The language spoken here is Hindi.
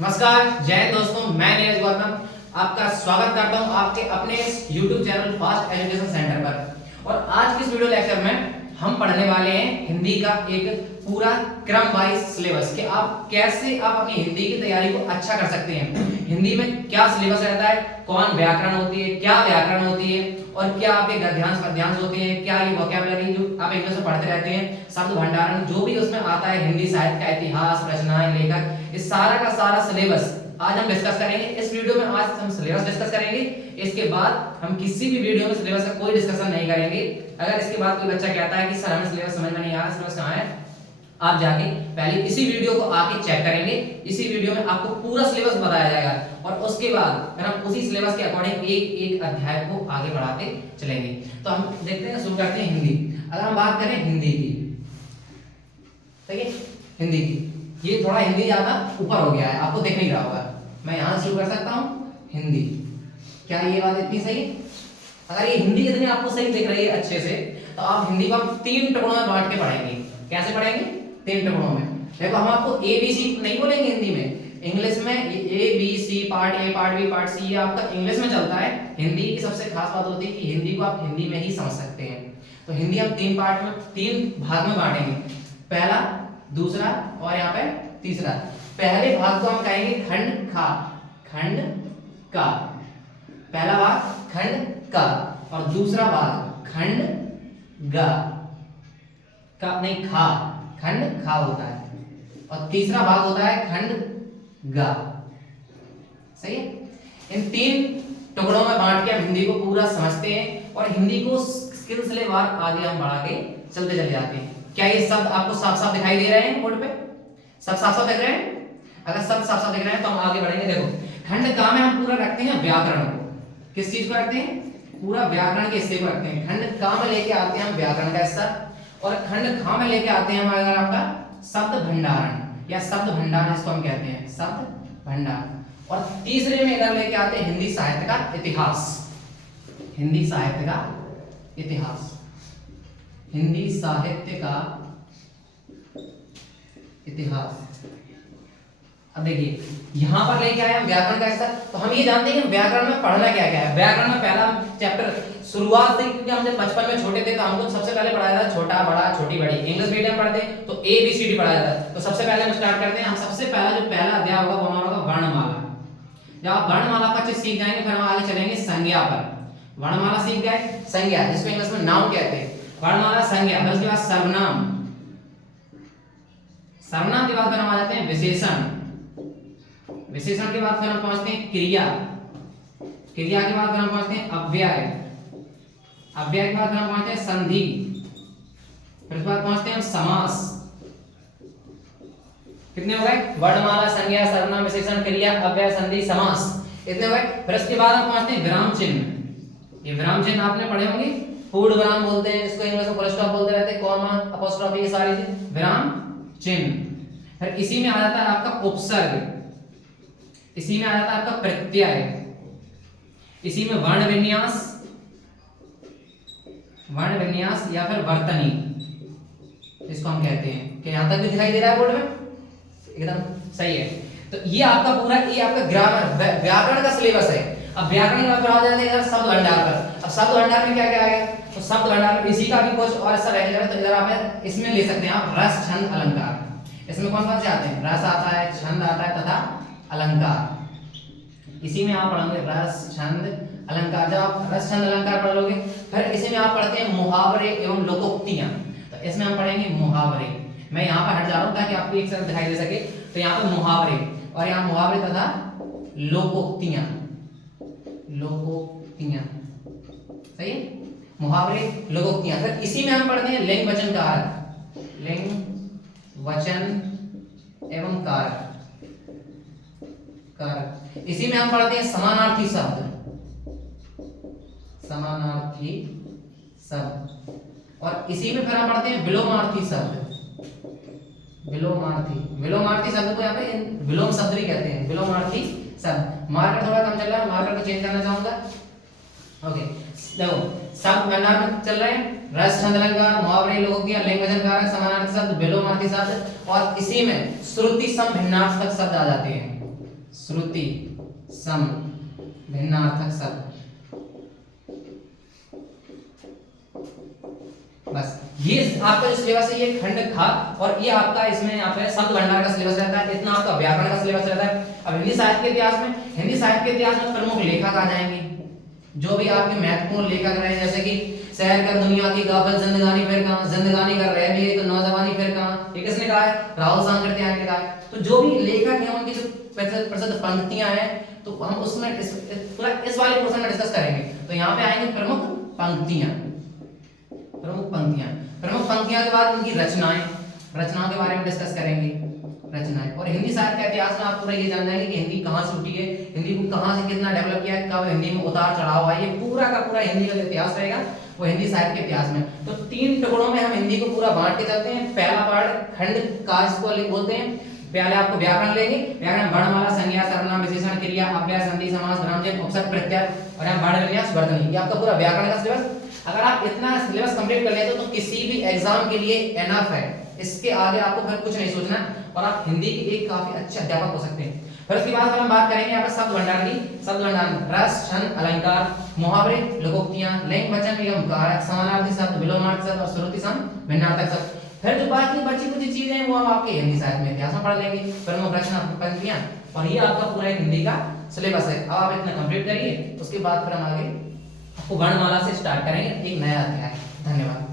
नमस्कार, जय हिंद दोस्तों। मैं नीरज गौतम आपका स्वागत करता हूं आपके अपने YouTube channel fast education centre पर। और आज की इस वीडियो लेक्चर में हम पढ़ने वाले हैं हिंदी का एक पूरा क्रम वाइज सिलेबस कि आप कैसे अपनी हिंदी की तैयारी को अच्छा कर सकते हैं। हिंदी में क्या सिलेबस रहता है, कौन व्याकरण होती है, क्या व्याकरण होती है और क्या आपके गद्यांश पद्यांश होते हैं, क्या ये वोकैबुलरी जो आप इंग्लिश में पढ़ते रहते हैं, शब्द भंडारण जो भी उसमें आता है, हिंदी साहित्य का इतिहास, रचनाएं, लेखक, इस सारा का सारा सिलेबस आज हम डिस्कस करेंगे। इस वीडियो में आज हम सिलेबस डिस्कस करेंगे। इसके बाद हम किसी भी वीडियो में सिलेबस का कोई डिस्कशन नहीं करेंगे। अगर इसके बाद कोई बच्चा कहता है कि सर हमें सिलेबस समझ में नहीं आ रहा, सिलेबस कहाँ है, आप जाके पहले इसी वीडियो को आके चेक करेंगे। इसी वीडियो में आपको पूरा सिलेबस बताया जाएगा और उसके बाद फिर हम उसी सिलेबस के अकॉर्डिंग एक एक अध्याय को आगे बढ़ाते चलेंगे। तो हम देखते हैं, शुरू करते हैं हिंदी। अगर हम बात करें हिंदी की, ठीक है, हिंदी की ये थोड़ा हिंदी ज्यादा ऊपर हो गया है, आपको दिख नहीं रहा होगा। मैं यहां से शुरू कर सकता हूं हिंदी। क्या ये बात इतनी सही? अगर ये हिंदी इतनी आपको सही दिख रही है अच्छे से, तो आप हिंदी को आप 3 टुकड़ों में बांट के पढ़ेंगे। कैसे पढ़ेंगे? 3 टुकड़ों में। देखो, हम आपको ए बी सी नहीं बोलेंगे हिंदी में। इंग्लिश में A B C, part A, part B, part C, ये आपका इंग्लिश में चलता है। हिंदी की सबसे खास बात होती है कि हिंदी को आप हिंदी में ही समझ सकते हैं। तो हिंदी हम 3 पार्ट में, 3 भाग में बांटेंगे। पहला, दूसरा और यहाँ पे तीसरा। पहले भाग को हम कहेंगे खंड खा, खंड का। पहला भाग खंड का और दूसरा भाग खंड गा का, नहीं खा, खंड खा होता है और तीसरा भाग होता है खंड गा। सही है? इन 3 टुकड़ों में बांट के हम हिंदी को पूरा समझते हैं और हिंदी को स्किल्स लेवल आगे हम बढ़ा के चलते चले जाते हैं। क्या ये शब्द आपको साफ साफ दिखाई दे रहे हैं? बोर्ड पे सब साफ साफ दिख रहे हैं? अगर सब साफ साफ दिख रहे हैं तो हम आगे बढ़ेंगे। देखो, खंड का में हम पूरा रखते हैं व्याकरण को। किस चीज को रखते हैं? पूरा व्याकरण के हिस्से को रखते हैं। खंड का में लेके आते हैं हम व्याकरण का हिस्सा और खंड खा में लेके आते हैं हम अगर आपका शब्द भंडारण या शब्द भंडार जिसको हम कहते हैं, शब्द भंडार। और तीसरे में इधर लेके आते हैं हिंदी साहित्य का इतिहास। हिंदी साहित्य का इतिहास, हिंदी साहित्य का इतिहास। अब देखिए, यहां पर लेके आए हम व्याकरण का हिस्सा। तो हम ये जानते हैं कि व्याकरण में पढ़ना क्या क्या है। व्याकरण में पहला चैप्टर शुरुआत से, क्योंकि हम जब बचपन में छोटे थे तो हमको सबसे पहले पढ़ाया था छोटा बड़ा छोटी बड़ी। इंग्लिश मीडियम पढ़ते तो ए बी सी डी पढ़ाया था। तो सबसे पहले हम स्टार्ट करते हैं। हम सबसे पहला जो पहला अध्याय होगा वो हमारा होगा वर्णमाला। जब आप वर्णमाला का चीज सीख जाएंगे फिर हम आगे चलेंगे संज्ञा पर। वर्णमाला सीख गए, संज्ञा जिसको इंग्लिश में नाउन कहते हैं, वर्णमाला संज्ञा। फिर उसके बाद सर्वनाम, सर्वनाम के बाद फिर हम आ जाते हैं विशेषण, विशेषण के बाद फिर हम पहुंचते हैं क्रिया, क्रिया के बाद फिर हम पहुंचते हैं अव्यय, अव्यय के बाद फिर हम पहुंचते हैं संधि, फिर उसके बाद पहुंचते हैं हम समास। कितने हो गए? वर्णमाला, संज्ञा, सर्वनाम, विशेषण, क्रिया, अव्यय, संधि, समास, इतने हो गए। फिर उसके बाद हम पहुंचते हैं विराम चिन्ह। ये विराम चिन्ह आपने पढ़े होंगे, पूर्ण विराम बोलते हैं जिसको इंग्लिश में फुल स्टॉप बोलते रहते हैं, कॉमा, अपॉस्ट्रोफी, ये सारी चीज विराम चिन्ह। फिर इसी में आ जाता है आपका उपसर्ग, इसी में आ जाता है आपका प्रत्यय, इसी में वर्ण विन्यास, वर्ण विन्यास या फिर वर्तनी इसको हम कहते हैं। कि यहां तक भी दिखाई दे रहा है बोर्ड में? एकदम सही है। तो ये आपका पूरा, ये आपका ग्रामर व्याकरण का सिलेबस है। अब व्याकरण का फिर आ जाते हैं शब्द भंडार पर। अब शब्द भंडार में क्या क्या आएगा? तो शब्द भंडार में इसी का भी कुछ और ऐसा रह जाएगा। तो इधर आप इसमें ले सकते हैं आप रस, छंद, अलंकार। इसमें कौन कौन से आते हैं? रस आता है, छंद आता है तथा अलंकार। इसी में आप पढ़ोगे रस, छंद, अलंकार। जब आप रस, छंद, अलंकार पढ़ लोगे फिर इसी में आप पढ़ते हैं मुहावरे एवं लोकोक्तियां। तो इसमें हम पढ़ेंगे मुहावरे। मैं यहाँ पर हट जा रहा हूँ ताकि आपको एक साथ दिखाई दे सके। तो यहाँ पर मुहावरे और यहाँ मुहावरे तथा लोकोक्तियां, लोकोक्तियां, सही है? मुहावरे, लोकोक्तियां। फिर इसी में हम पढ़ते हैं लिंग वचन कारक, लिंग वचन एवं कारक, कारक। इसी में हम पढ़ते हैं समानार्थी शब्द, समानार्थी शब्द। और इसी में फिर हम पढ़ते हैं विलोमार्थी शब्द, विलोमार्थी, विलोमार्थी शब्द को यहाँ पे विलोम शब्द भी कहते हैं, विलोमार्थी शब्द। मार्कर थोड़ा कम चल रहा है, मार्कर को चेंज करना चाहूंगा। ओके, देखो शब्द भंडार में चल रहे हैं रस, छंद, अलंकार, मुहावरे, लोकोक्तियां, लिंग वचन कारक, समानार्थी शब्द, विलोमार्थी शब्द। और इसी में श्रुति सम भिन्नार्थक शब्द आ जाते हैं। श्रुति सम भिन्नार्थक शब्द। बस ये आपका जो सिलेबस है ये खंड खा, और ये आपका इसमें यहाँ पे शब्द भंडार का सिलेबस रहता है, इतना आपका व्याकरण का सिलेबस रहता है। अब हिंदी साहित्य के इतिहास में प्रमुख लेखक आ जाएंगे, जो भी आपके महत्वपूर्ण लेखक रहे, जैसे कि सैर कर दुनिया की गाफिल जिंदगानी फिर कहां, जिंदगानी कर रहे भी तो नौजवानी फिर कहां, ये किसने कहा है? राहुल सांकृत्यायन ने कहा है। तो जो भी लेखक हैं उनकी जो प्रसिद्ध पंक्तियां हैं, तो हम उसमें इस वाले पोर्शन में डिस्कस करेंगे। तो यहाँ पे आएंगे प्रमुख पंक्तियां के बाद उनकी रचनाओं के बारे में डिस्कस करेंगे, रचनाएं। और हिंदी साहित्य के इतिहास में आप पूरा ये जान जाएंगे कि हिंदी कहाँ से उठी है, हिंदी को कहाँ से कितना डेवलप किया है, कब हिंदी में उतार चढ़ाव आया, ये पूरा का पूरा हिंदी का इतिहास रहेगा वो हिंदी साहित्य के इतिहास में। तो 3 टुकड़ों में हम हिंदी को पूरा बांट के चलते हैं। पहला पार्ट खंड का इसको बोलते हैं। पहले आपको व्याकरण लेंगे, व्याकरण वर्णमाला, संज्ञा, सर्वनाम, विशेषण, क्रिया, अव्यय, संधि, समास, विरामचिह्न, उपसर्ग, प्रत्यय और यहाँ वर्ण, विन्यास, वर्तनी, ये आपका पूरा व्याकरण का सिलेबस। अगर आप इतना सिलेबस कंप्लीट कर लेते हो तो किसी भी एग्जाम के लिए एनफ है, इसके आगे आपको फिर कुछ नहीं सोचना और आप हिंदी के एक काफी अच्छे अध्यापक हो सकते हैं। फिर उसके बाद हम बात करेंगे यहाँ पर शब्द भंडार की। शब्द भंडार में रस, छंद, अलंकार, मुहावरे, लोकोक्तियां, लिंग, वचन, एवं कारक, समानार्थी शब्द, विलोमार्थ शब्द और श्रुति सम भिन्नार्थक शब्द। फिर जो बाकी बची कुछ चीजें हैं वो हम आपके हिंदी साहित्य में इतिहास में पढ़ लेंगे। प्रमुख रचना, पंक्तियां, और ये आपका पूरा एक हिंदी का सिलेबस है। अब आप इतना कंप्लीट करिए, उसके बाद फिर हम आगे आपको वर्णमाला से स्टार्ट करेंगे एक नया अध्याय। धन्यवाद।